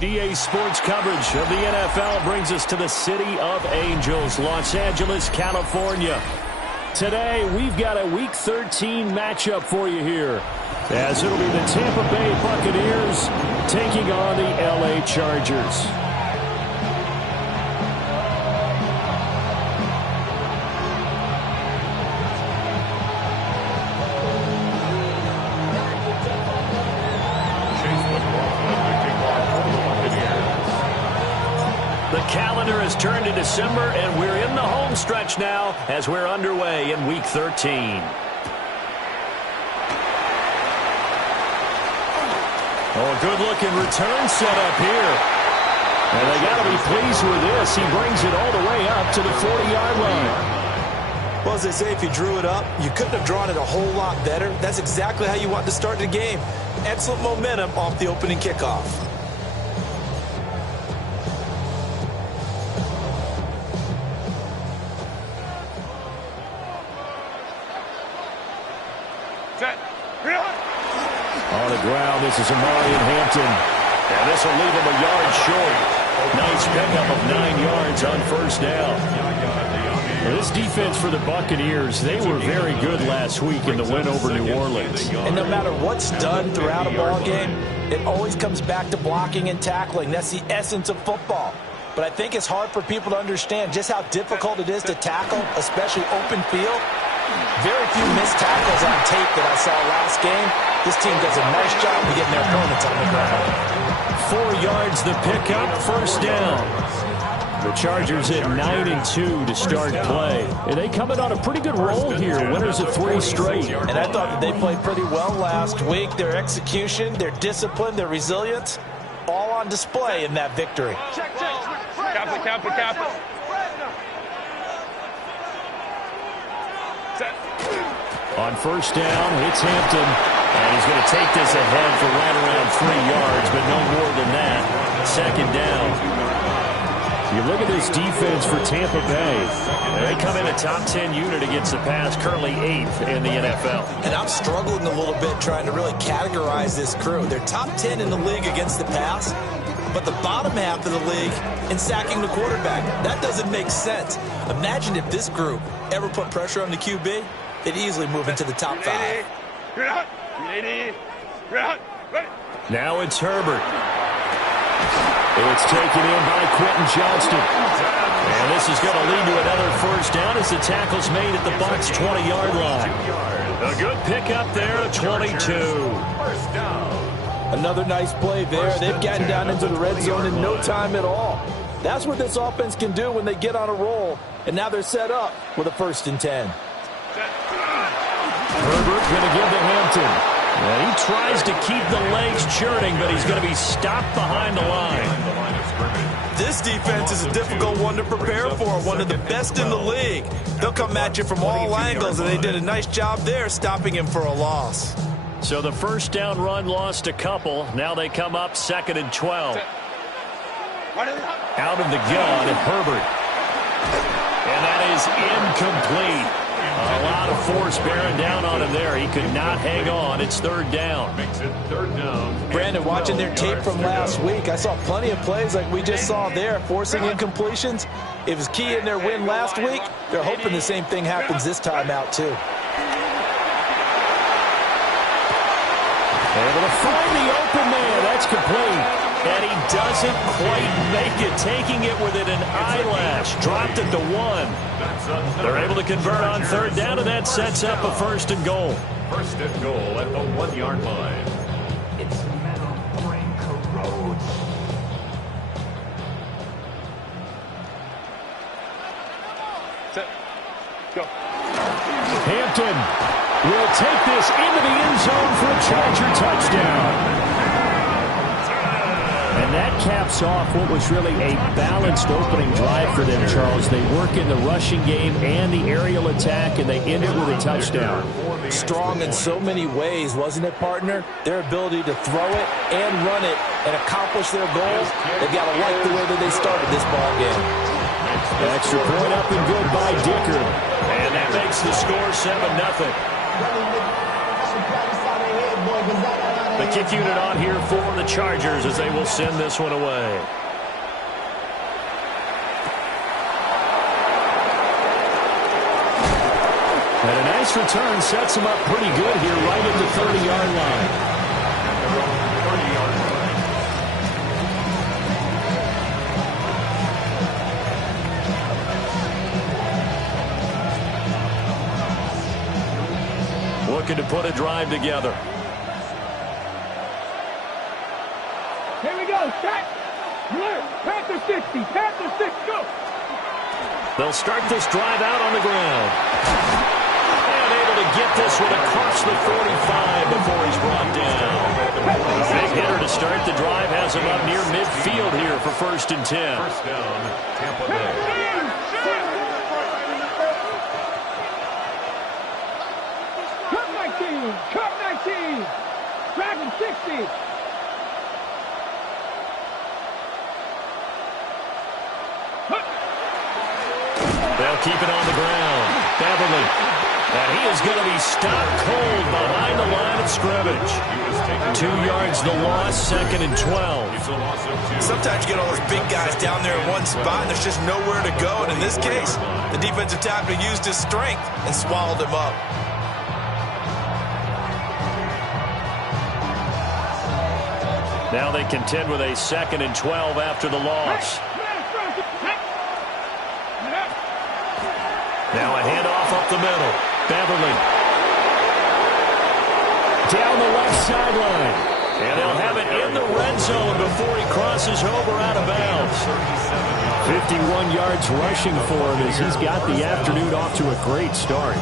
DA Sports coverage of the NFL brings us to the City of Angels, Los Angeles, California. Today, we've got a Week 13 matchup for you here, as it'll be the Tampa Bay Buccaneers taking on the LA Chargers. Calendar has turned to December, and we're in the home stretch now as we're underway in Week 13. Oh, a good-looking return set up here. And they got to be pleased with this. He brings it all the way up to the 40-yard line. Well, as they say, if you drew it up, you couldn't have drawn it a whole lot better. That's exactly how you want to start the game. Excellent momentum off the opening kickoff. On the ground, this is Amarian Hampton. And this will leave him a yard short. Nice pickup of 9 yards on first down. Well, this defense for the Buccaneers, they were very good last week in the win over New Orleans. And no matter what's done throughout a ball game, it always comes back to blocking and tackling. That's the essence of football. But I think it's hard for people to understand just how difficult it is to tackle, especially open field. Very few missed tackles on tape that I saw last game. This team does a nice job of getting their opponents on the ground. 4 yards the pickup, first down. The Chargers at 9-2 to start play. And they come in on a pretty good roll here. Winners of 3 straight. And I thought that they played pretty well last week. Their execution, their discipline, their resilience, all on display in that victory. Check. Cap it. On first down, it's Hampton. And he's going to take this ahead for right around 3 yards, but no more than that. Second down. You look at this defense for Tampa Bay. They come in a top 10 unit against the pass, currently 8th in the NFL. And I'm struggling a little bit trying to really categorize this crew. They're top 10 in the league against the pass, but the bottom half of the league in sacking the quarterback. That doesn't make sense. Imagine if this group ever put pressure on the QB, they'd easily move into the top 5. Now it's Herbert. It's taken in by Quentin Johnston. And this is going to lead to another first down as the tackle's made at the Bucs' 20-yard line. A good pickup there, 22. Another nice play there. They've gotten down into the red zone in no time at all. That's what this offense can do when they get on a roll. And now they're set up with a 1st and 10. Herbert going to give to Hampton. And he tries to keep the legs churning, but he's going to be stopped behind the line. This defense is a difficult one to prepare for, one of the best in the league. They'll come at you from all angles, and they did a nice job there stopping him for a loss. So the first down run lost a couple. Now they come up 2nd and 12. Out of the gun, Herbert. And that is incomplete. A lot of force bearing down on him there. He could not hang on. It's 3rd down. Makes it 3rd down. Brandon, watching their tape from last week, I saw plenty of plays like we just saw there, forcing incompletions. It was key in their win last week. They're hoping the same thing happens this time out, too. Able to find the open man. That's complete. And he doesn't quite make it, taking it within an eyelash. Dropped it to 1. They're able to convert on 3rd down, and that sets up a 1st and goal. 1st and goal at the 1-yard line. It's metal brain corrodes. Set. Go. Hampton will take this into the end zone for a Charger touchdown. And that caps off what was really a balanced opening drive for them, Charles. They work in the rushing game and the aerial attack, and they end it with a touchdown. Strong in so many ways, wasn't it, partner? Their ability to throw it and run it and accomplish their goals, they've got to like the way that they started this ball game. Extra point up and good by Dicker. And that makes the score 7-0. The kick unit on here for the Chargers as they will send this one away. And a nice return sets him up pretty good here right at the 30-yard line. Looking to put a drive together. Here we go. Set. Panther 60. Panther 6. Go. They'll start this drive out on the ground. And able to get this one across the 45 before he's brought down. Big hitter to start the drive. Has him up near midfield here for 1st and 10. First down, Tampa Bay. Cut 19. Dragon 60. They'll keep it on the ground. Beverly. And he is going to be stopped cold behind the line of scrimmage. 2 yards the loss, 2nd and 12. Sometimes you get all those big guys down there in one spot, and there's just nowhere to go. And in this case, the defensive tackle used his strength and swallowed him up. Now they contend with a 2nd and 12 after the loss. Now a handoff up the middle. Beverly. Down the left sideline. And they'll have it in the red zone before he crosses over out of bounds. 51 yards rushing for him as he's got the afternoon off to a great start.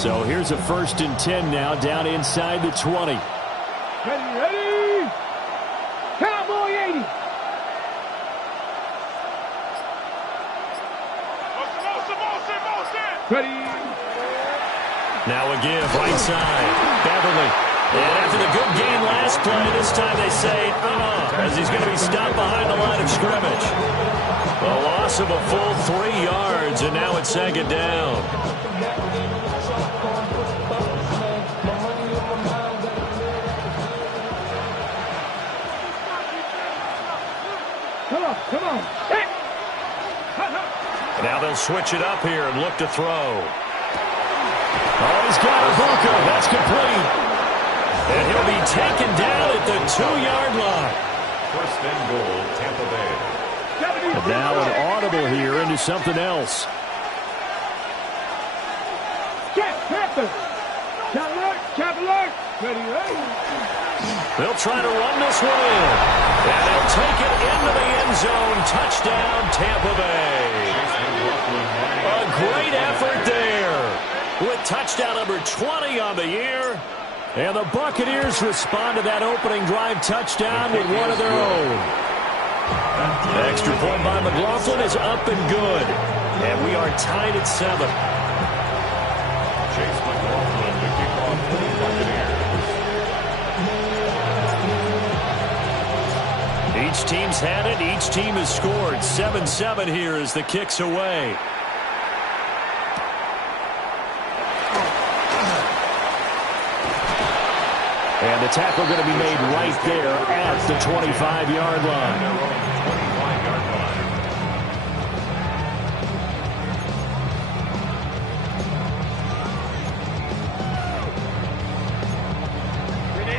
So here's a 1st and 10 now, down inside the 20. Ready. Cowboy 80. Ready. Now a give, right side. Beverly. And after the good game last play, this time they say, as he's going to be stopped behind the line of scrimmage. A loss of a full 3 yards, and now it's 2nd down. Come on. Hey. Now they'll switch it up here and look to throw. Oh, he's got Ibuka. That's complete. And he'll be taken down at the 2-yard line. 1st and goal, Tampa Bay. And now an audible here into something else. Panther. Cavalier. Ready. They'll try to run this one in. And they'll take it into the end zone. Touchdown, Tampa Bay. A great effort there with touchdown number 20 on the year. And the Buccaneers respond to that opening drive touchdown with one of their own. Extra point by McLaughlin is up and good. And we are tied at 7. Chase McLaughlin to kick off for the Buccaneers. Each team's had it. Each team has scored. 7-7 here as the kick's away. And the tackle going to be made right there at the 25-yard line.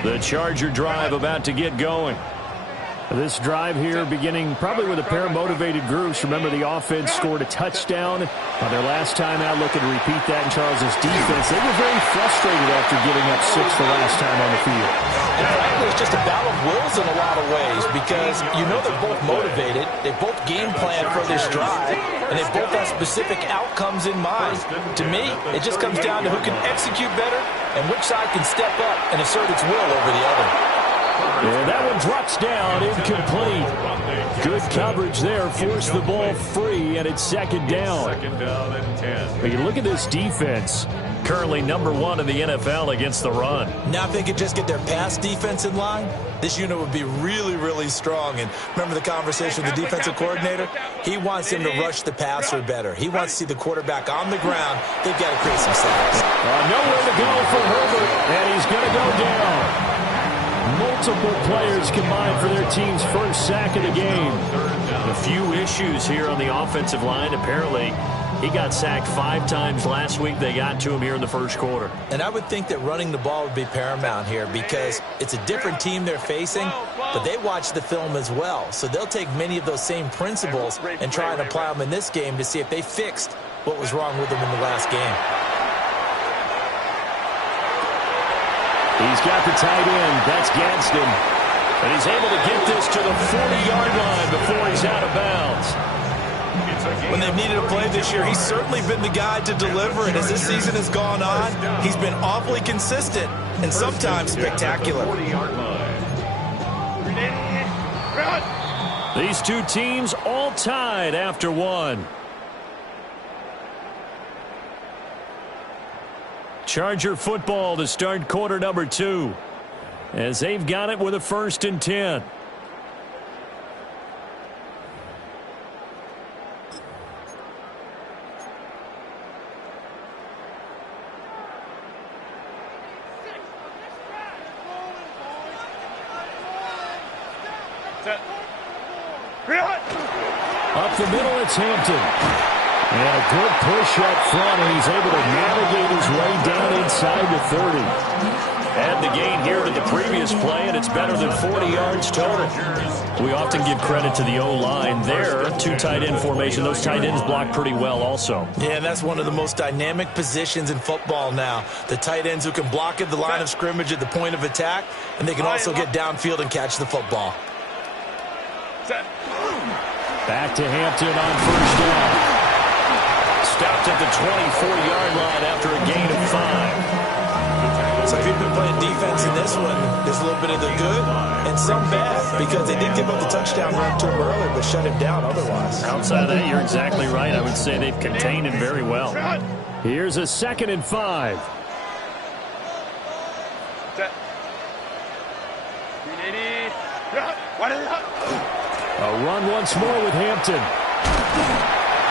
The Charger drive about to get going. This drive here beginning probably with a pair of motivated groups. Remember, the offense scored a touchdown on their last time out. Looking to repeat that in Charles' defense. They were very frustrated after giving up 6 the last time on the field. And frankly, it's just a battle of wills in a lot of ways because you know they're both motivated. They both game plan for this drive, and they both have specific outcomes in mind. To me, it just comes down to who can execute better and which side can step up and assert its will over the other. And that one drops down, incomplete. Good coverage there, forced the ball free, and it's second down. Second down and 10. But you look at this defense, currently #1 in the NFL against the run. Now if they could just get their pass defense in line, this unit would be really, really strong. And remember the conversation with the defensive coordinator? He wants them to rush the passer better. He wants to see the quarterback on the ground. They've got to create some sacks. Nowhere to go for Herbert, and he's going to go down. Multiple players combined for their team's first sack of the game. A few issues here on the offensive line. Apparently, he got sacked 5 times last week. They got to him here in the first quarter. And I would think that running the ball would be paramount here because it's a different team they're facing, but they watch the film as well. So they'll take many of those same principles and try and apply them in this game to see if they fixed what was wrong with them in the last game. He's got the tight end. That's Gadsden. And he's able to get this to the 40-yard line before he's out of bounds. When they've needed a play this year, he's certainly been the guy to deliver it. As this season has gone on, he's been awfully consistent and sometimes spectacular. 40-yard line. These two teams all tied after one. Charger football to start quarter number 2 as they've got it with a 1st and 10. Up the middle, it's Hampton. And a good push up front, and he's able to navigate his way down inside the 30. Add the gain here to the previous play, and it's better than 40 yards total. We often give credit to the O-line there. 2 tight end formation. Those tight ends block pretty well also. Yeah, and that's one of the most dynamic positions in football now. The tight ends who can block at the line of scrimmage at the point of attack, and they can also get downfield and catch the football. Back to Hampton on 1st down. Stopped at the 24-yard line after a gain of 5. So if you've been playing defense in this one, there's a little bit of the good and some bad because they did give up the touchdown run to him earlier but shut him down otherwise. Outside of that, you're exactly right. I would say they've contained him very well. Here's a 2nd and 5. A run once more with Hampton.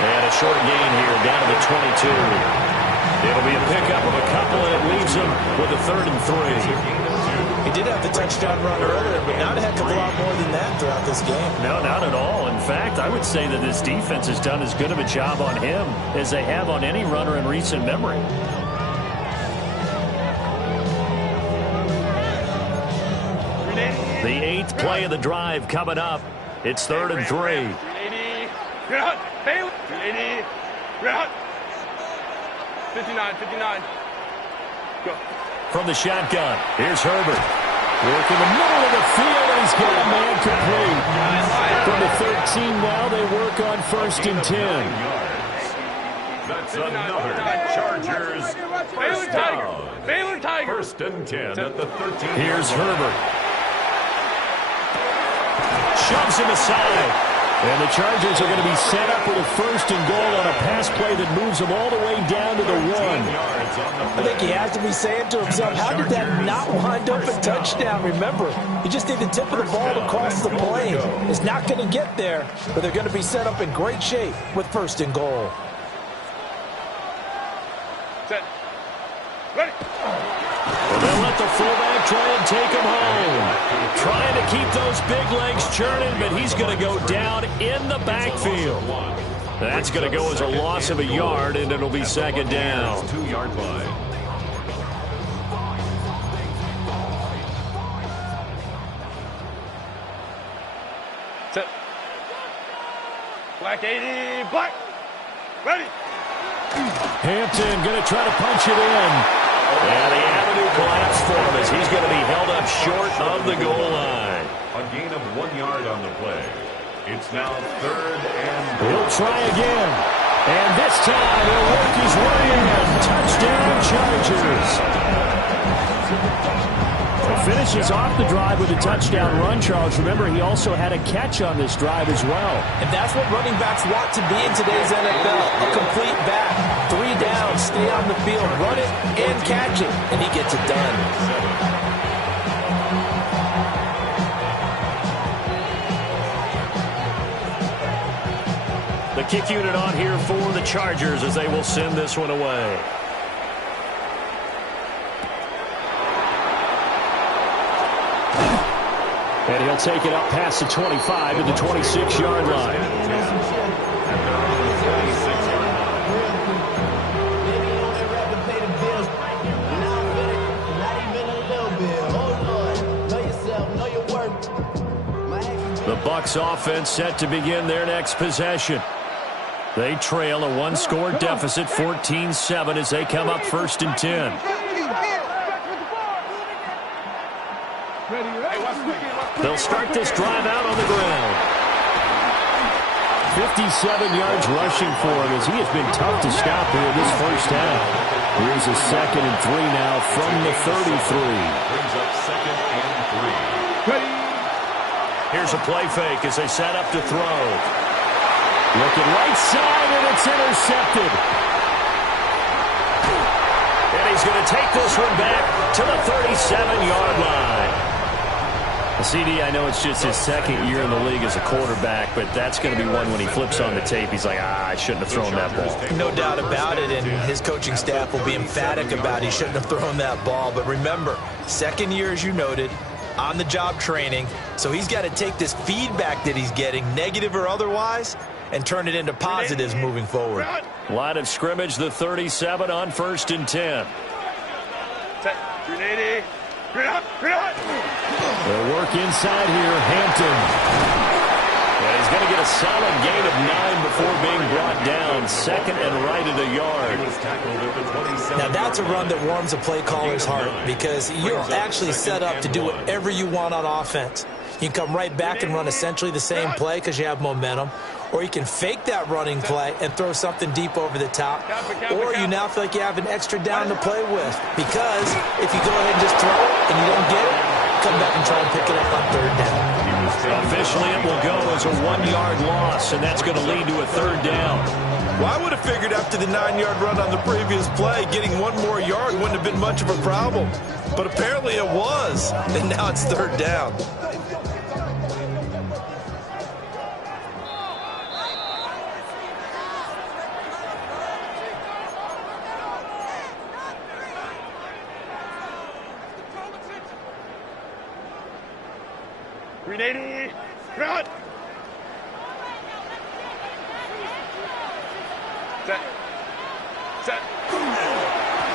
And a short gain here down to the 22. It'll be a pickup of a couple, and it leaves them with a 3rd and 3. He did have the touchdown run earlier, but not a heck of a lot more than that throughout this game. No, not at all. In fact, I would say that this defense has done as good of a job on him as they have on any runner in recent memory. The 8th play of the drive coming up. It's 3rd and 3. Bailey. 59. Go. From the shotgun, here's Herbert. Work in the middle of the field, and he's got a man complete. From the 13 now, they work on 1st and 10. That's another Chargers first down. Baylor Tiger. 1st and 10 at the 13. Here's Herbert. Shoves him aside. And the Chargers are going to be set up with a 1st and goal on a pass play that moves them all the way down to the 1. I think he has to be saying to himself, how did that not wind up a touchdown? Remember, you just need the tip of the ball to cross the plane. It's not going to get there, but they're going to be set up in great shape with 1st and goal. Set. Ready. Well, they'll let the fullback try and take him home. Trying to keep those big legs churning, but he's going to go down in the backfield. That's going to go as a loss of a yard, and it'll be 2nd down. 2-yard line. Set. Black 80. Black. Ready. Hampton going to try to punch it in. And the avenue collapsed for him as he's going to be held up short of the goal line. A gain of 1 yard on the play. It's now 3rd and goal. He'll try again. And this time he'll work his way in. Touchdown Chargers. To finish finishes off the drive with a touchdown run, Charles. Remember, he also had a catch on this drive as well. And that's what running backs want to be in today's NFL. A complete back. 3 downs, stay on the field, run it, and catch it. And he gets it done. The kick unit on here for the Chargers as they will send this one away. And he'll take it up past the 25 to the 26-yard line. The Bucs offense set to begin their next possession. They trail a one-score deficit, 14-7, as they come up 1st and 10. They'll start this drive out on the ground. 57 yards rushing for him as he has been tough to stop here this first half. Here's a 2nd and 3 now from the 33. Brings up 2nd and 3. Here's a play fake as they set up to throw. Looking right side, and it's intercepted. And he's going to take this one back to the 37-yard line. CD, I know it's just his 2nd year in the league as a quarterback, but that's going to be one when he flips on the tape, he's like, I shouldn't have thrown that ball. No doubt about it, and his coaching staff will be emphatic about he shouldn't have thrown that ball. But remember, 2nd year, as you noted, on-the-job training, so he's got to take this feedback that he's getting, negative or otherwise, and turn it into positives moving forward. Line of scrimmage, the 37 on 1st and 10. They'll work inside here, Hampton. And he's going to get a solid gain of 9 before being brought down. 2nd and right at a yard. Now that's a run that warms a play caller's heart because you're actually set up to do whatever you want on offense. You can come right back and run essentially the same play because you have momentum. Or you can fake that running play and throw something deep over the top. Or you now feel like you have an extra down to play with. Because if you go ahead and just throw it and you don't get it, come back and try and pick it up on 3rd down. Officially, it will go as a 1-yard loss, and that's going to lead to a 3rd down. Well, I would have figured after the 9-yard run on the previous play, getting 1 more yard wouldn't have been much of a problem. But apparently it was, and now it's 3rd down. Run! Set.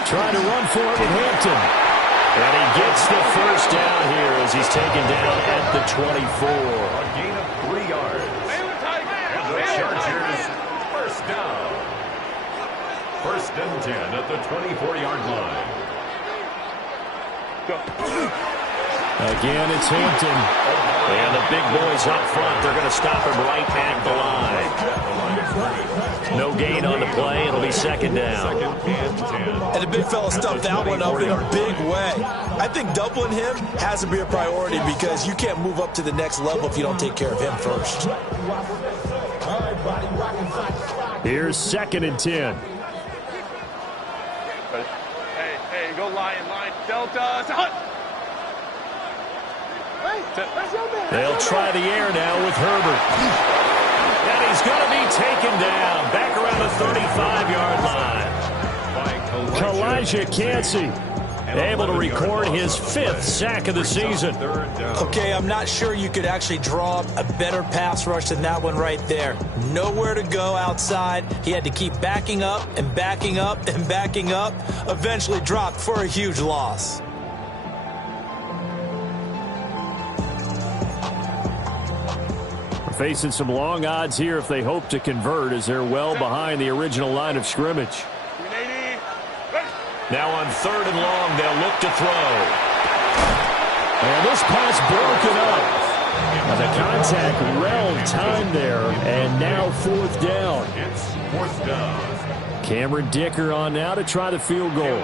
Trying to run for it with Hampton. And he gets the 1st down here as he's taken down at the 24. A gain of 3 yards. And the Chargers, 1st down. 1st and 10 at the 24-yard line. Again, it's Hampton. And the big boys up front, they're going to stop him right at the line. No gain on the play. It'll be 2nd down. 2nd and 10. And the big fella stuffed that one up in a big way. I think doubling him has to be a priority because you can't move up to the next level if you don't take care of him first. Here's 2nd and 10. Hey, go line. Delta. They'll try the air now with Herbert. And he's going to be taken down back around the 35-yard line. Kalijah Kancey able to record his 5th sack of the season. Okay, I'm not sure you could actually draw up a better pass rush than that one right there. Nowhere to go outside. He had to keep backing up and backing up and backing up. Eventually dropped for a huge loss. Facing some long odds here if they hope to convert as they're well behind the original line of scrimmage. Now on 3rd and long, they'll look to throw. And this pass broken up. And the contact well timed there, and now 4th down. It's 4th down. Cameron Dicker on now to try the field goal.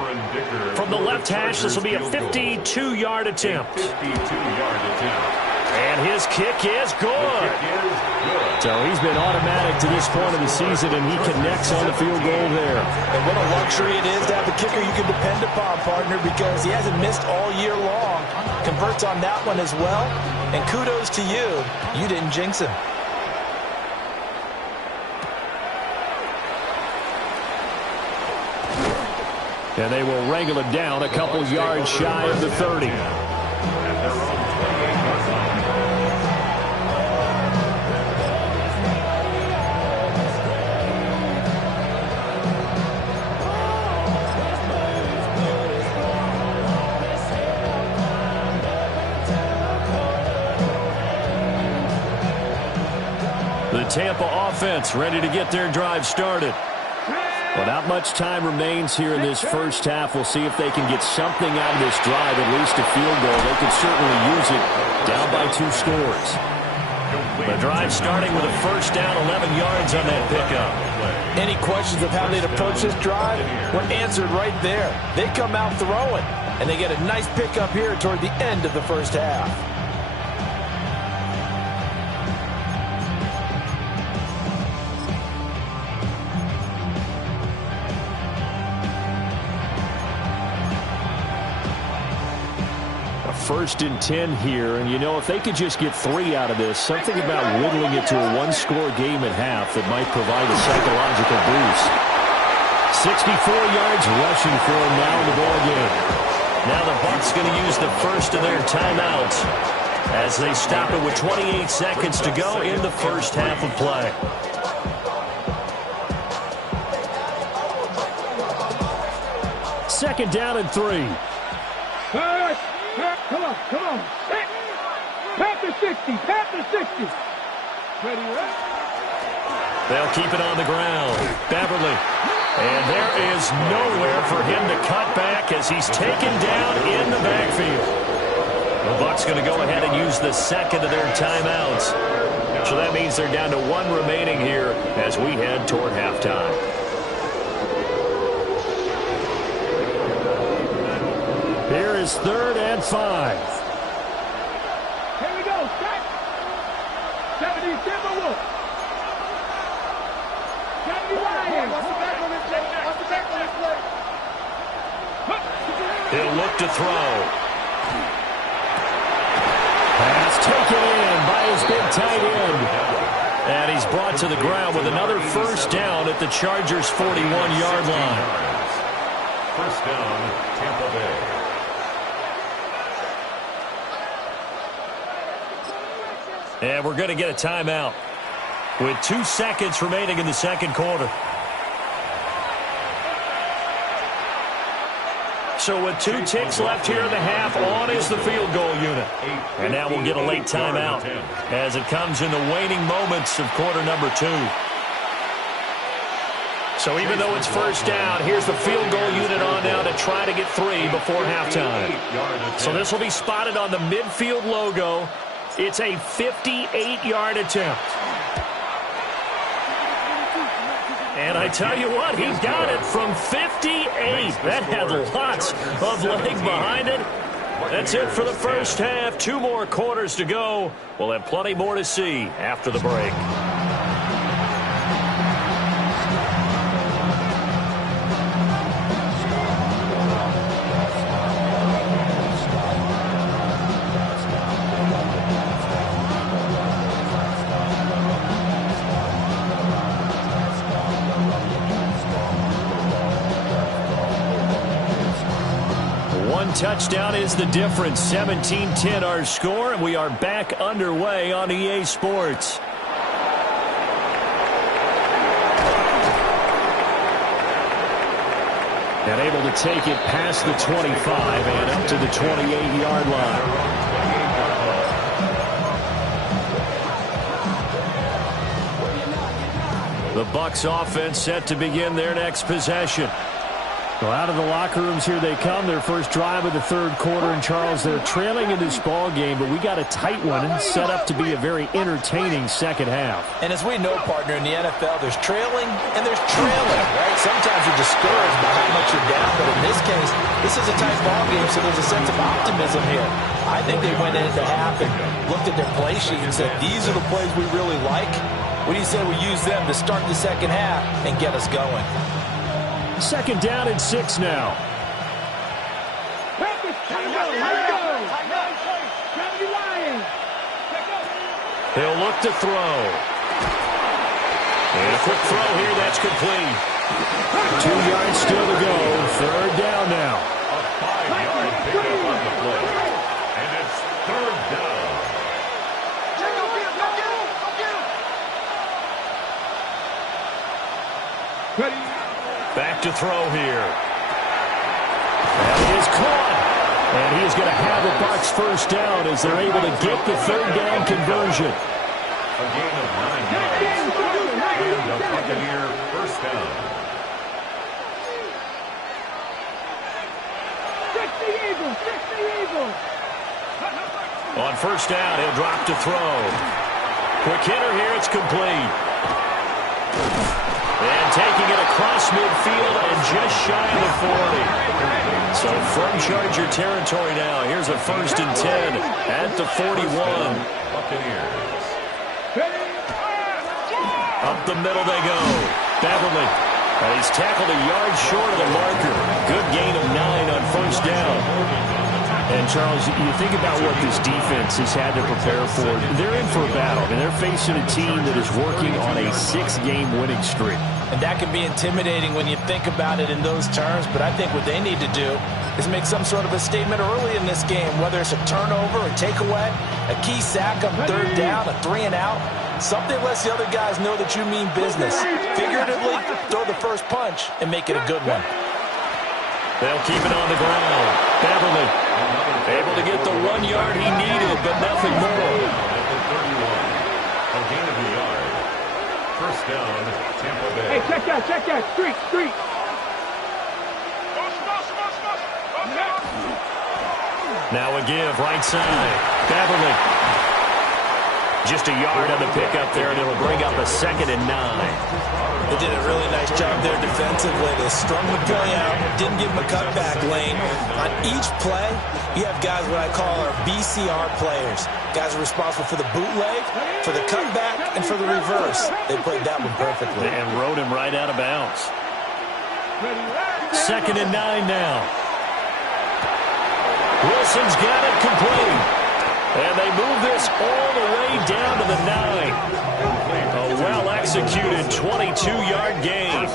From the left hash, this will be a 52-yard attempt. 52-yard attempt. And his kick is good. So he's been automatic to this point of the season, and he connects on the field goal there. And what a luxury it is to have a kicker you can depend upon, partner, because he hasn't missed all year long. Converts on that one as well. And kudos to you. You didn't jinx him. And they will wrangle it down a couple yards shy of the 30. At their own 28-yard line. The Tampa offense ready to get their drive started. Well, not much time remains here in this first half. We'll see if they can get something out of this drive, at least a field goal. They could certainly use it down by 2 scores. The drive starting with a first down, 11 yards on that pickup. Any questions of how they'd approach this drive were answered right there. They come out throwing, and they get a nice pickup here toward the end of the first half. First and 10 here, and you know, if they could just get 3 out of this, something about whittling it to a 1-score game at half that might provide a psychological boost. 64 yards rushing for him now in the ball game. Now the Bucs going to use the first of their timeouts as they stop it with 28 seconds to go in the first half of play. Second down and 3. Come on, come on. Panther 60, Panther 60. Ready, right? They'll keep it on the ground. Beverly. And there is nowhere for him to cut back as he's taken down in the backfield. The Bucs going to go ahead and use the second of their timeouts. So that means they're down to 1 remaining here as we head toward halftime. Here is 3rd and 5. Here we go, set. 70 Timberwolves. 70 Lions. What's the back on this play? What's the back on this play? He'll look to throw. Pass taken in by his big tight end. And he's brought to the ground with another first down at the Chargers' 41-yard line. First down, Tampa Bay. And we're going to get a timeout with 2 seconds remaining in the second quarter. So with 2 ticks left here in the half, on is the field goal unit. And now we'll get a late timeout as it comes in the waning moments of quarter number 2. So even though it's first down, here's the field goal unit on now to try to get 3 before halftime. So this will be spotted on the midfield logo. It's a 58-yard attempt. And I tell you what, he got it from 58. That had lots of leg behind it. That's it for the first half. 2 more quarters to go. We'll have plenty more to see after the break. Touchdown is the difference. 17-10 our score, and we are back underway on EA Sports. And able to take it past the 25 and up to the 28-yard line. The Bucs offense set to begin their next possession. Well, out of the locker rooms here they come. Their first drive of the third quarter. And, Charles, they're trailing in this ball game, but we got a tight one set up to be a very entertaining second half. And as we know, partner, in the NFL, there's trailing and there's trailing, right? Sometimes you're discouraged by how much you're down, but in this case, this is a tight ball game, so there's a sense of optimism here. I think they went into half and looked at their play sheet and said, these are the plays we really like. What do you say we use them to start the second half and get us going? Second down and 6 now. He'll look to throw. And a quick throw here, that's complete. 2 yards still to go. Third down now. A 5-yard pickup on the play. And it's third down. Back to throw here. That is caught. And he is going to have the Bucs first down as they're able to get the third down conversion. A gain of 9 yards. And the Buccaneer first down. On first down, he'll drop to throw. Quick hitter here, it's complete. And taking it across midfield and just shy of the 40. So from Charger territory now, here's a 1st and 10 at the 41. Buccaneers. Up the middle they go. Beverly. And he's tackled a yard short of the marker. Good gain of 9 on first down. And, Charles, you think about what this defense has had to prepare for. They're in for a battle, and they're facing a team that is working on a 6-game winning streak. And that can be intimidating when you think about it in those terms, but I think what they need to do is make some sort of a statement early in this game, whether it's a turnover, a takeaway, a key sack on third down, a 3-and-out. Something lets the other guys know that you mean business. Figuratively, throw the first punch and make it a good one. They'll keep it on the ground. Beverly able to get the 1 yard he needed, but nothing more. A gain of a yard. First down, Tampa Bay. Hey, check that. Street. Now a give, right side. Beverly. Just a yard on the pickup there, and it'll bring up a 2nd and 9. They did a really nice job there defensively. They strung the play out, didn't give him a cutback lane. On each play, you have guys what I call our BCR players. Guys are responsible for the bootleg, for the cutback, and for the reverse. They played that one perfectly. And rode him right out of bounds. 2nd and 9 now. Wilson's got it complete. And they move this all the way down to the 9. A well-executed 22-yard gain.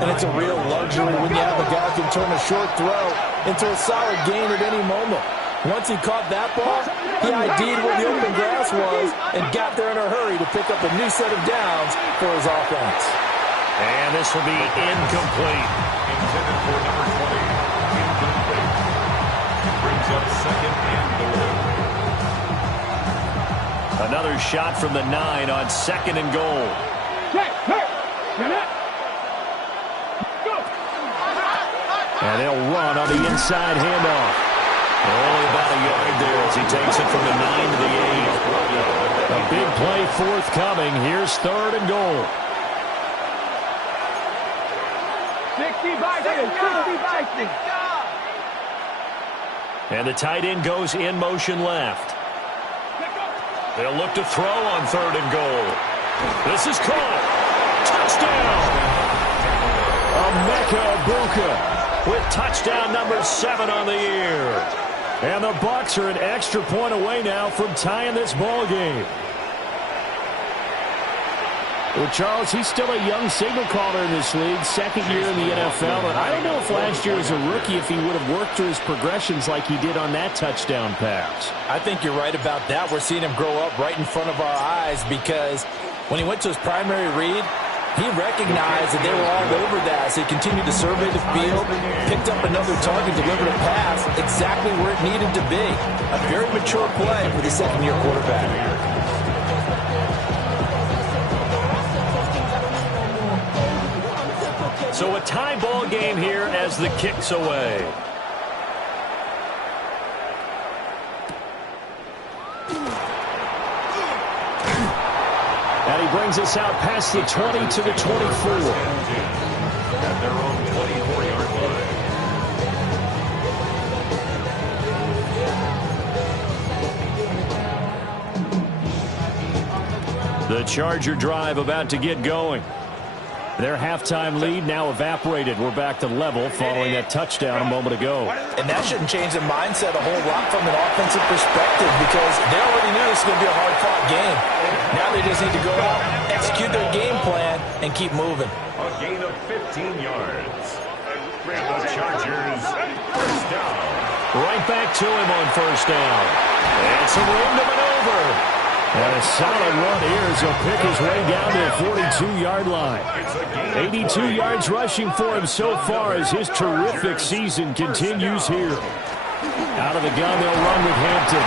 And it's a real luxury when you have a guy who can turn a short throw into a solid gain at any moment. Once he caught that ball, he ID'd where the open grass was and got there in a hurry to pick up a new set of downs for his offense. And this will be incomplete. Intended for number 20. Incomplete. Brings up 2nd and goal. Another shot from the 9 on 2nd and goal. And they'll run on the inside handoff. Only about a yard there as he takes it from the 9 to the 8. A big play forthcoming. Here's 3rd and goal. 60 by 60. And the tight end goes in motion left. They'll look to throw on 3rd and goal. This is caught. Touchdown! Emeka Egbuka with touchdown number 7 on the year. And the Bucs are an extra point away now from tying this ball game. Well, Charles, he's still a young signal caller in this league, 2nd year in the NFL. And I don't know if last year as a rookie, if he would have worked through his progressions like he did on that touchdown pass. I think you're right about that. We're seeing him grow up right in front of our eyes because when he went to his primary read, he recognized that they were all over that. So he continued to survey the field, picked up another target, delivered a pass exactly where it needed to be. A very mature play for the 2nd-year quarterback. So a tie ball game here as the kick's away. And he brings us out past the 20 to the 24. At their own 24-yard line. The Charger drive about to get going. Their halftime lead now evaporated. We're back to level following that touchdown a moment ago. And that shouldn't change the mindset a whole lot from an offensive perspective because they already knew this was going to be a hard-fought game. Now they just need to go out, execute their game plan, and keep moving. A gain of 15 yards. And the Chargers, first down. Right back to him on first down. And some room to maneuver. And a solid run here as he'll pick his way down to the 42-yard line. 82 yards rushing for him so far as his terrific season continues here. Out of the gun, they'll run with Hampton.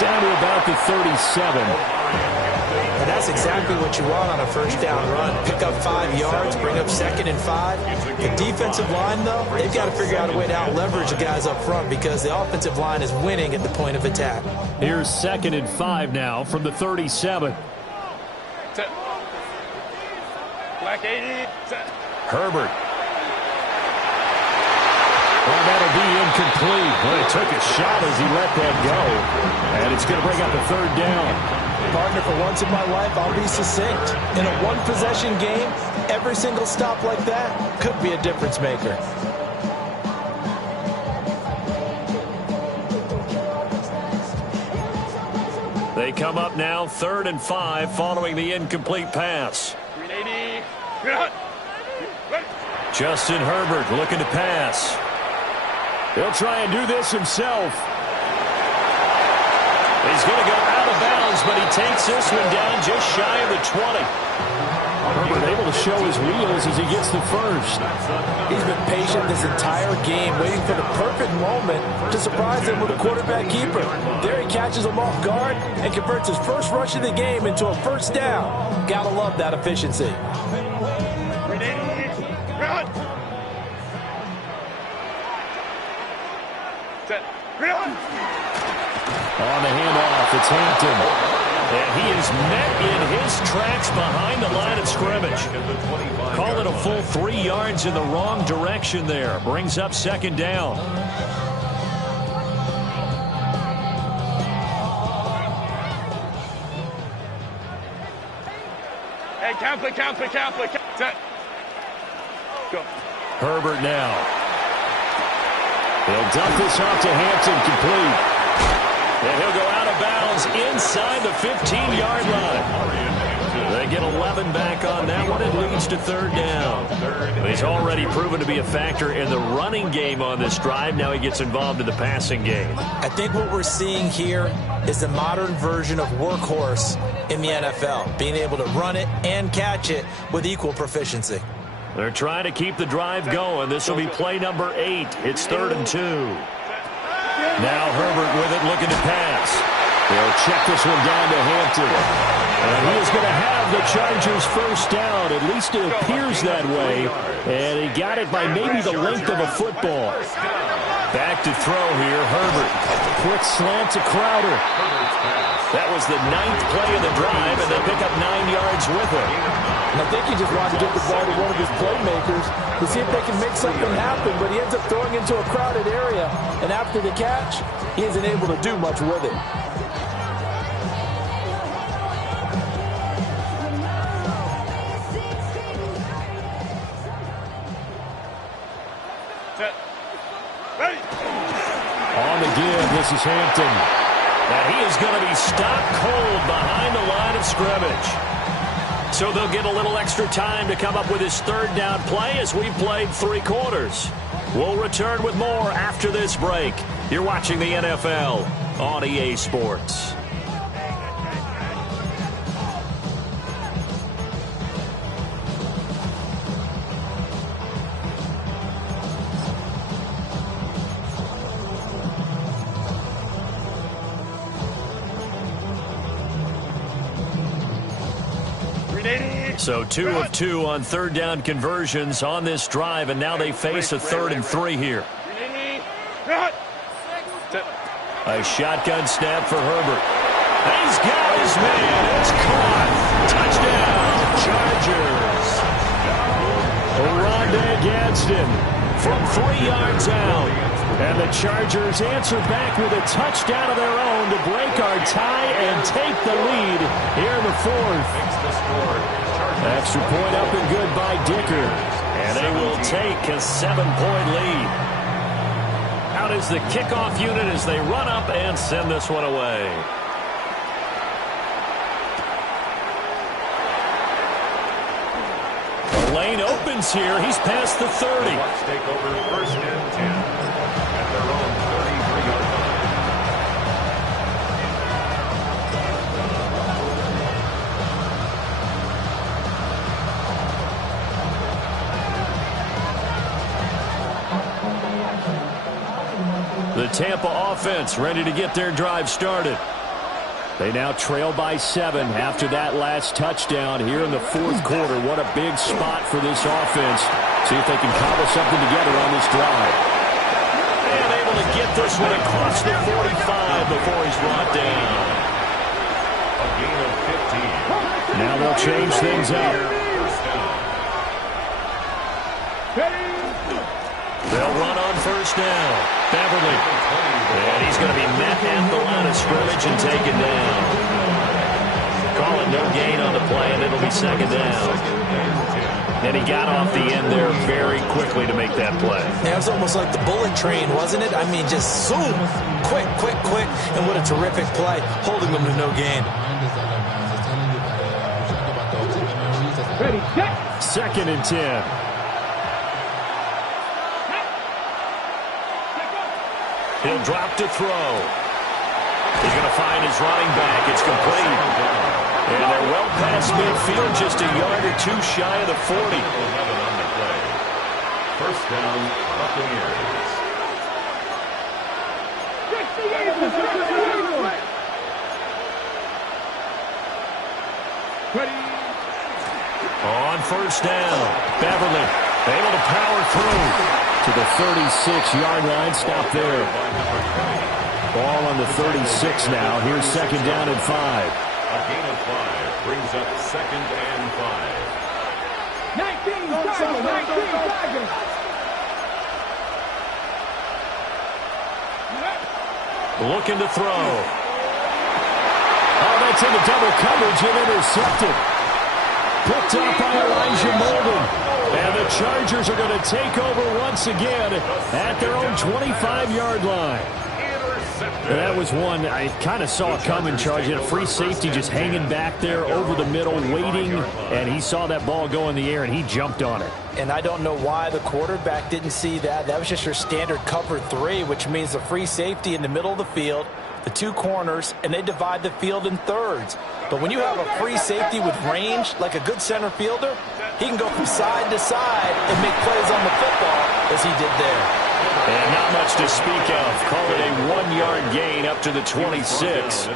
Down to about the 37. And that's exactly what you want on a first down run. Pick up 5 yards, bring up 2nd and 5. The defensive line, though, they've got to figure out a way to out-leverage the guys up front because the offensive line is winning at the point of attack. Here's 2nd and 5 now from the 37. Set. Black 80. Set. Herbert. Well, that'll be incomplete. Well, he took a shot as he let that go. And it's going to bring up a 3rd down. Partner, for once in my life, I'll be succinct. In a one-possession game, every single stop like that could be a difference maker. They come up now 3rd and 5 following the incomplete pass. 380. Justin Herbert looking to pass. He'll try and do this himself. He's going to go out of bounds, but he takes this one down just shy of the 20. Herbert able to show his wheels as he gets the first. He's been patient this entire game, waiting for the perfect moment to surprise him with a quarterback keeper. There he catches him off guard and converts his first rush of the game into a first down. Gotta love that efficiency. 380. Run. Set. Run. On the handoff, it's Hampton. And he is met in his tracks behind the line of scrimmage. Call it a full 3 yards in the wrong direction there. Brings up 2nd down. Hey, count play. Set. Go. Herbert now. He'll dump this off to Hampton, complete. And he'll go out of bounds inside the 15-yard line. They get 11 back on that one. It leads to 3rd down. He's already proven to be a factor in the running game on this drive. Now he gets involved in the passing game. I think what we're seeing here is the modern version of workhorse in the NFL, being able to run it and catch it with equal proficiency. They're trying to keep the drive going. This will be play number 8. It's 3rd and 2. Now Herbert with it, looking to pass. They'll check this one down to Hampton. And he is going to have the Chargers first down. At least it appears that way. And he got it by maybe the length of a football. Back to throw here, Herbert. Quick slant to Crowder. That was the 9th play of the drive, and they pick up 9 yards with it. And I think he just wanted to get the ball to one of his playmakers to see if they can make something happen, but he ends up throwing into a crowded area, and after the catch, he isn't able to do much with it. Set. Ready. On the give, this is Hampton. And he is going to be stopped cold behind the line of scrimmage. So they'll get a little extra time to come up with his 3rd down play as we've played 3 quarters. We'll return with more after this break. You're watching the NFL on EA Sports. Ready. So 2 of 2 on third down conversions on this drive, and now they face a 3rd and 3 here. A shotgun snap for Herbert. He's got his man. It's caught. Touchdown, Chargers. Rondé Gadsden from 3 yards out. And the Chargers answer back with a touchdown of their own to break our tie and take the lead here in the 4th. Extra point up and good by Dicker. And they will take a 7-point lead. Out is the kickoff unit as they run up and send this one away. The lane opens here. He's past the 30. Let's take over 1st and 10 at their own 33-yard line. The Tampa offense ready to get their drive started. They now trail by 7 after that last touchdown here in the 4th quarter. What a big spot for this offense. See if they can cobble something together on this drive. And able to get this one across the 45 before he's brought down. A gain of 15. Now they'll change things up. They'll run on 1st down. Beverly. And he's going to be met at the line of scrimmage and taken down. Call it no gain on the play, and it'll be 2nd down. And he got off the end there very quickly to make that play. Yeah, it was almost like the bullet train, wasn't it? I mean, just zoom. Quick, quick, quick. And what a terrific play, holding them to no gain. Ready, set. 2nd and 10. He'll drop to throw. He's going to find his running back. It's complete. And they're well past midfield, just a yard or 2 shy of the 40. 11 on the play. 1st down, Buccaneers. On 1st down, Beverly able to power through to the 36-yard line. Stop there. Ball on the 36 now. Here's 2nd down and 5. A gain of 5 brings up 2nd and 5. 19 Tigers. Looking to throw. Oh, that's into double coverage and intercepted. Picked up by Elijah Molden. And the Chargers are going to take over once again at their own 25-yard line. And that was one I kind of saw coming, Charge. He had a free safety just hanging back there over the middle, waiting, and he saw that ball go in the air, and he jumped on it. And I don't know why the quarterback didn't see that. That was just your standard cover 3, which means the free safety in the middle of the field, the 2 corners, and they divide the field in thirds. But when you have a free safety with range, like a good center fielder, he can go from side to side and make plays on the football as he did there. And not much to speak of. Call it a 1-yard gain up to the 26.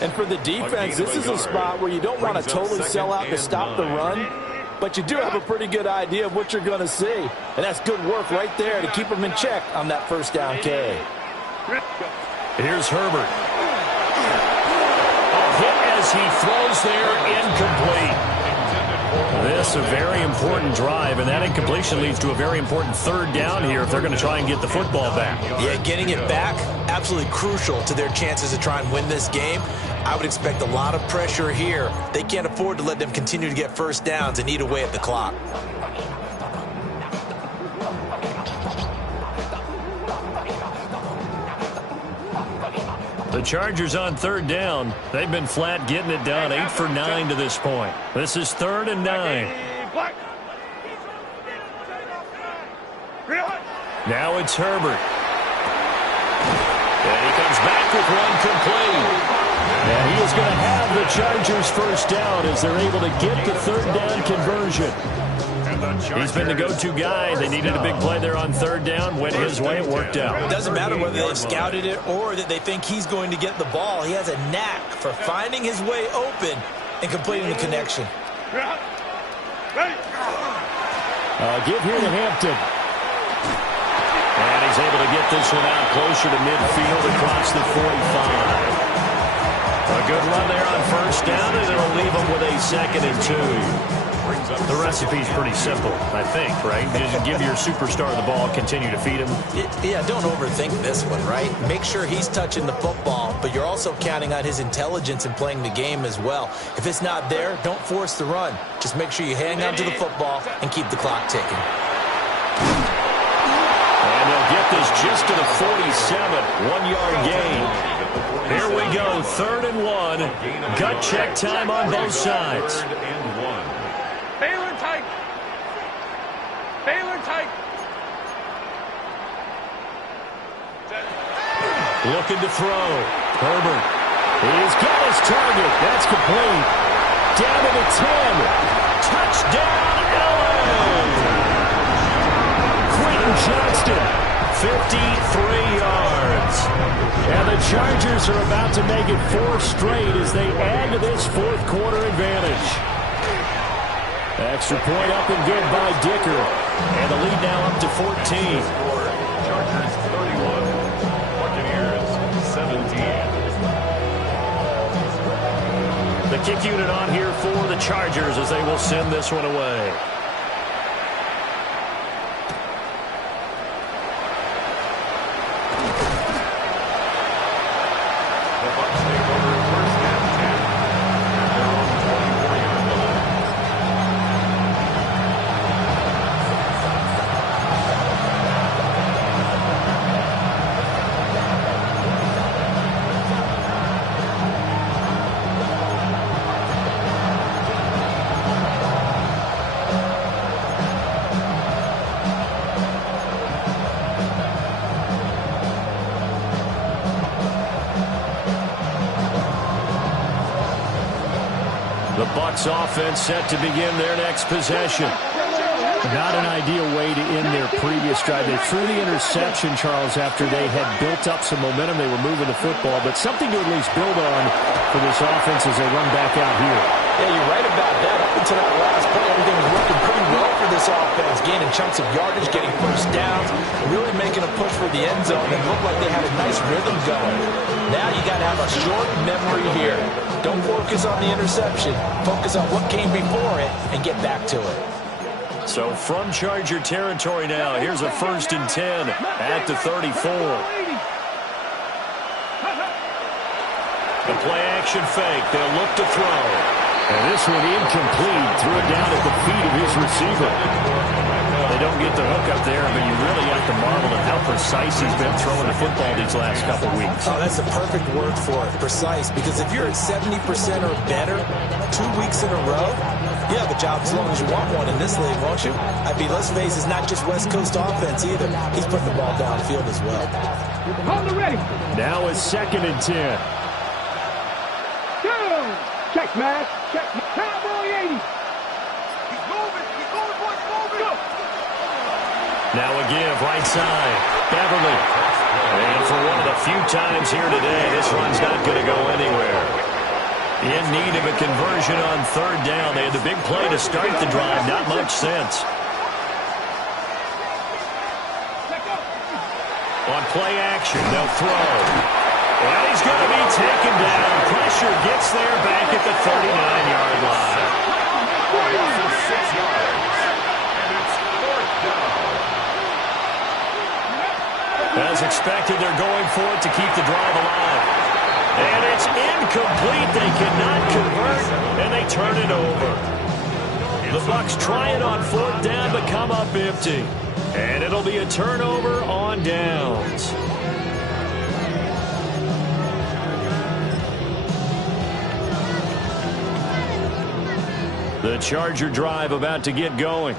And for the defense, this is a spot where you don't want to totally sell out to stop the run, but you do have a pretty good idea of what you're going to see. And that's good work right there to keep them in check on that 1st down carry. Here's Herbert. A hit as he throws there, incomplete. This a very important drive, and that incompletion leads to a very important 3rd down here if they're going to try and get the football back. Yeah, getting it back, absolutely crucial to their chances to try and win this game. I would expect a lot of pressure here. They can't afford to let them continue to get 1st downs and eat away at the clock. The Chargers on 3rd down. They've been flat getting it done. 8 for 9 to this point. This is 3rd and 9. Now it's Herbert. And he comes back with one complete. And he is going to have the Chargers 1st down as they're able to get the 3rd down conversion. He's been the go-to guy. They needed a big play there on 3rd down. Went his way. It worked out. It doesn't matter whether they've scouted it or that they think he's going to get the ball. He has a knack for finding his way open and completing the connection. Give here to Hampton. And he's able to get this one out closer to midfield across the 45. A good run there on first down, and it'll leave him with a 2nd and 2. The recipe's pretty simple, I think, right? Just give your superstar the ball, continue to feed him. Yeah, don't overthink this one, right? Make sure he's touching the football, but you're also counting on his intelligence in playing the game as well. If it's not there, don't force the run. Just make sure you hang on to the football and keep the clock ticking. And they'll get this just to the 47, 1-yard gain. Here we go, 3rd and 1. Gut check time on both sides. Baylor tight. Baylor tight. Looking to throw. Herbert. He's got his target. That's complete. Down to the 10. Touchdown, LA. Quentin Johnston, 53 yards. And the Chargers are about to make it 4 straight as they add to this 4th quarter advantage. Extra point up and good by Dicker. And the lead now up to 14. Chargers 31, Buccaneers 17. The kick unit on here for the Chargers as they will send this one away. Offense set to begin their next possession. Not an ideal way to end their previous drive. They threw the interception, Charles, after they had built up some momentum. They were moving the football, but something to at least build on for this offense as they run back out here. Yeah, you're right about that. Up until that last play, everything was working pretty well for this offense. Gaining chunks of yardage, getting first downs, really making a push for the end zone, and looked like they had a nice rhythm going. Now you got to have a short memory here. Don't focus on the interception. Focus on what came before it and get back to it. So from Charger territory now, here's a 1st and 10 at the 34. The play action fake. They'll look to throw. And this one incomplete. Threw it down at the feet of his receiver. They don't get the hook up there, but you really have to marvel at how precise he's been throwing the football these last couple weeks. Oh, that's the perfect word for it, precise, because if you're at 70% or better 2 weeks in a row, you have a job as long as you want one in this league, won't you? I mean, let's face it, it's not just West Coast offense either. He's putting the ball downfield as well. Hold it ready. Now it's 2nd and 10. Down. Check, man. Check. Cowboy 80. He's moving, boys, moving. Go. Now a give, right side. Beverly. And for one of the few times here today, this one's not going to go anywhere. In need of a conversion on 3rd down. They had the big play to start the drive. Not much sense. On play action, they'll throw. And he's going to be taken down. Pressure gets there back at the 39-yard line. 6 yards. And it's 4th down. As expected, they're going for it to keep the drive alive. And it's incomplete. They cannot convert, and they turn it over. The Bucs try it on 4th down, but come up empty. And it'll be a turnover on downs. The Charger drive about to get going.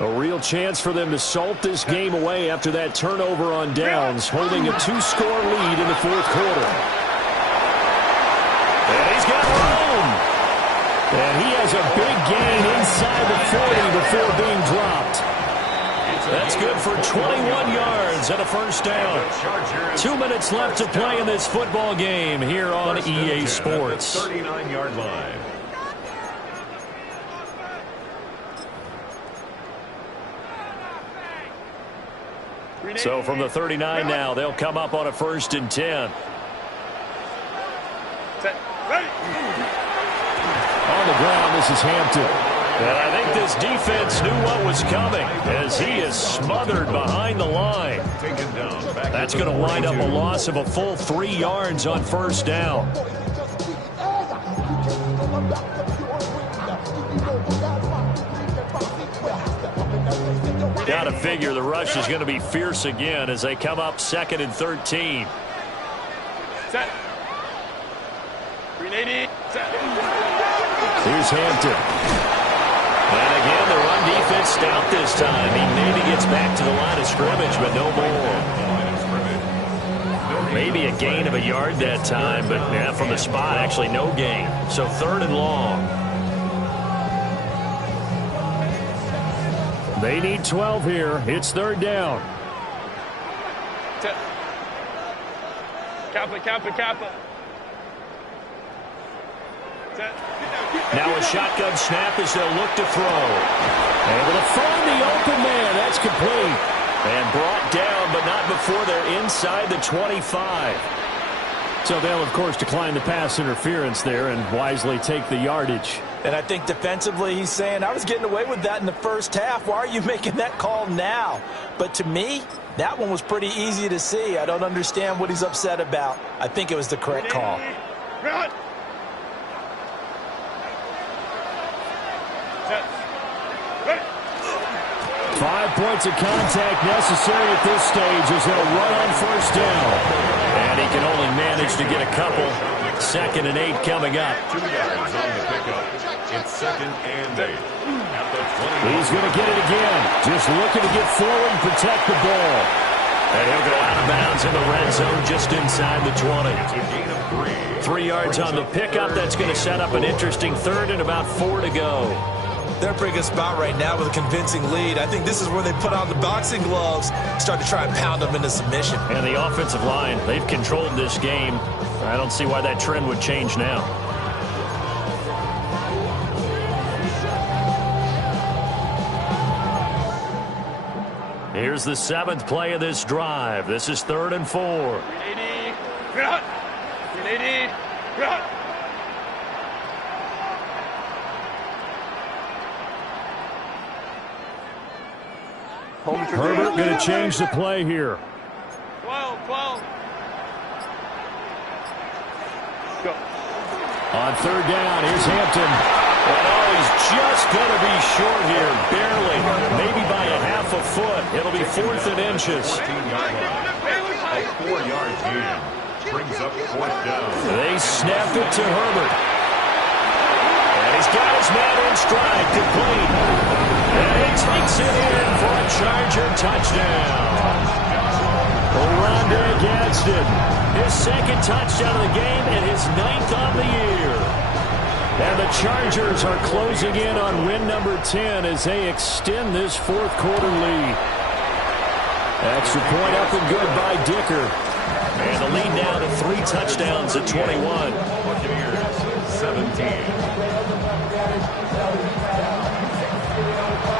A real chance for them to salt this game away after that turnover on downs, holding a 2-score lead in the 4th quarter. And he's got room. And he has a big gain inside the 40 before being dropped. That's good for 21 yards and a 1st down. 2 minutes left to play in this football game here on EA Sports. 39-yard line. So from the 39 now, they'll come up on a 1st and 10. On the ground, this is Hampton. And I think this defense knew what was coming as he is smothered behind the line. That's going to wind up a loss of a full 3 yards on 1st down. Got to figure the rush is going to be fierce again as they come up 2nd and 13. Set. 380. Set. Here's Hampton. And again, the run defense stout this time. He maybe gets back to the line of scrimmage, but no more. Maybe a gain of a yard that time, but yeah, from the spot, actually no gain. So 3rd and long. They need 12 here. It's 3rd down. Set. Kappa. Set. Now a shotgun snap as they'll look to throw. Able to find the open man. That's complete. And brought down, but not before they're inside the 25. So they'll, of course, decline the pass interference there and wisely take the yardage. And I think defensively he's saying, I was getting away with that in the first half. Why are you making that call now? But to me, that one was pretty easy to see. I don't understand what he's upset about. I think it was the correct call. Run. 5 points of contact necessary at this stage as they'll run on 1st down. And he can only manage to get a couple. 2nd and 8 coming up. 2 yards on the pickup. It's 2nd and 8. At the 20. He's going to get it again. Just looking to get forward and protect the ball. And he'll go out of bounds in the red zone just inside the 20. It's a gain of 3. 3 yards on the pickup. That's going to set up an interesting 3rd and about 4 to go. They're in a pretty good spot right now with a convincing lead. I think this is where they put on the boxing gloves, start to try and pound them into submission. And the offensive line, they've controlled this game. I don't see why that trend would change now. Here's the 7th play of this drive. This is 3rd and 4. 380. Run. 380. Run. Herbert going to change the play here. 12. Go. On 3rd down, here's Hampton. And he's just going to be short here, barely, maybe by a half a foot. It'll be 4th and inches. 14-yard line. A 4-yard gain. Brings up 4th down. They snapped it to Herbert. And he's got his man in stride, complete. And he takes it in for a Charger touchdown. Rondé Gadsden, his 2nd touchdown of the game and his 9th on the year. And the Chargers are closing in on win number 10 as they extend this 4th quarter lead. Extra point up and good by Dicker. And the lead now to 3 touchdowns at 21. Buccaneers 17.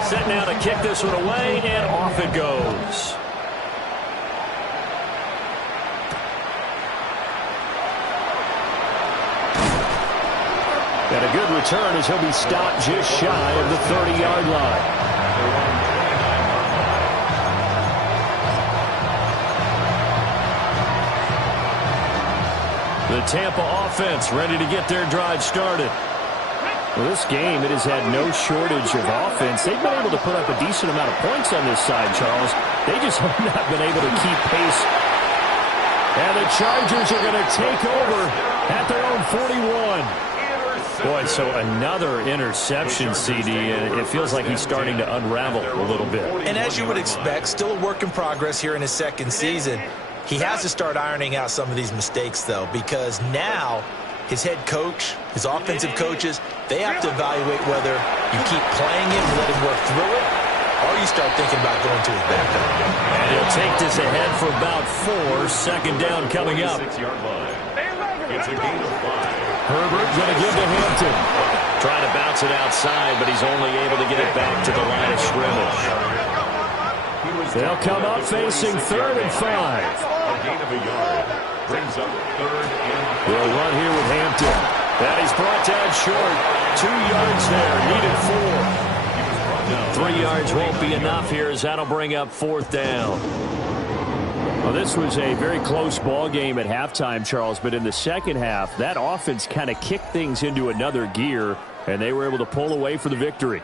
Set now to kick this one away, and off it goes. And a good return as he'll be stopped just shy of the 30-yard line. The Tampa offense ready to get their drive started. Well, this game, it has had no shortage of offense. They've been able to put up a decent amount of points on this side, Charles. They just have not been able to keep pace. And the Chargers are going to take over at their own 41. Boy, so another interception, CD, and it feels like he's starting to unravel a little bit. And as you would expect, still a work in progress here in his 2nd season. He has to start ironing out some of these mistakes, though, because now his head coach, his offensive coaches, they have to evaluate whether you keep playing it and let him work through it, or you start thinking about going to his backup. And he'll take this ahead for about 4. 2nd down coming up. 6-yard line. It's a gain of 5. Herbert going to give to Hampton. Trying to bounce it outside, but he's only able to get it back to the line of scrimmage. He was They'll come up facing 3rd and 5. A gain of a yard. Brings up 3rd and 5. They'll run here with Hampton. That is brought down short. 2 yards there. Needed 4. 3 yards won't be enough here as that'll bring up 4th down. Well, this was a very close ball game at halftime, Charles, but in the second half, that offense kind of kicked things into another gear, and they were able to pull away for the victory.